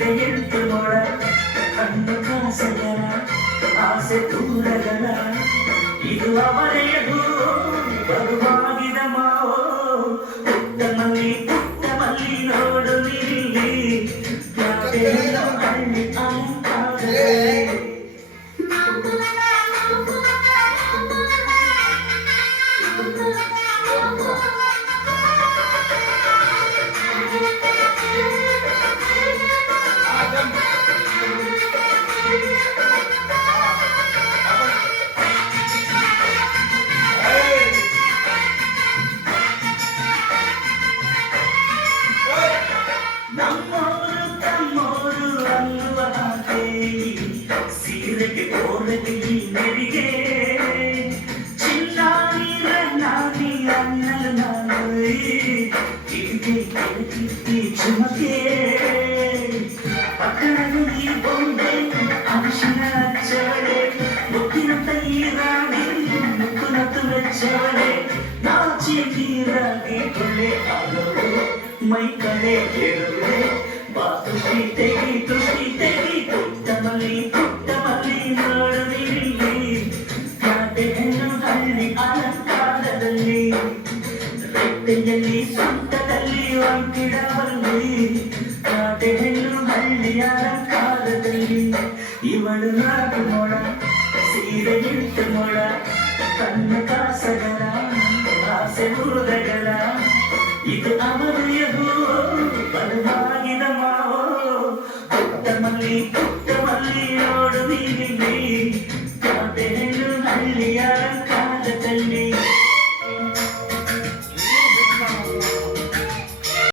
ಸೀರೆ ಎಂಟು ಮೊಳ ಕಣ್ಣು ಕಾಸಗಲ ಆಸೆ ದೂರಗಲ ಇದು ಅವರೆಯದು ಬರುವಾಗಿದ ಮಾವೋ ಪುಟ್ಟ ಮಲ್ಲಿ ನೋಡು ನಿಲ್ಲಿ ಹಳ್ಳಿ ಅಲಂಕಾರದಲ್ಲಿ ನಮ್ಮೋರು ತಮ್ಮೋರು ಅನ್ನುವ ಹಾಗೆ ಸೀರೆಗೆ ಓರಲಿ ನೆರಿಗೆ ಚಿನ್ನಾರಿ ರನ್ನಾರಿ ಅನ್ನಲು ನಾನು ಕಿವಿಗೆ ಕಿವಿ ಚುಮಕೆ ಪಕ್ಕಣದು ಈ ಬೊಂಬೆ ಅರಿಶಿನ ಹಚ್ಚವಳೆ ಮುತ್ತಿನ ತೈ ರಾಣಿ ಮುತ್ತುನತ್ತು ವೆಚ್ಚವಳೆ ನಾಚಿ ನೀರಾಗಿ ಕೊಲೆ ಆದವಳು ಮೈ ಕಡೆ ಕೇಳುವೆ ಬಾ ತುಷ್ಟಿ ತೆಗಿ ಪುಟ್ಟ ಮಲ್ಲಿ ನೋಡು ನಿಲ್ಲಿ ಯಾಕೆ ಹೆಣ್ಣು ಹಳ್ಳಿ ಅಲಂಕಾರದಲ್ಲಿ ರೊಟ್ಟೆಯಲ್ಲಿ ಸೊಂಟದಲ್ಲಿ ಒಂಟಿಡವಲ್ಲಿ ಯಾಕೆ ಹೆಣ್ಣು ಹಳ್ಳಿ ಅಲಂಕಾರದಲ್ಲಿ ಇವಳು ನಾಲ್ಕು ಮೊಳ ಸೀರೆ ಎಂಟು ಮೊಳ ಕಣ್ಣ ಕಾಸಗಲ ಆಸೆ ಮುರುದಗಲ ಇದು ಅವರೆಯದು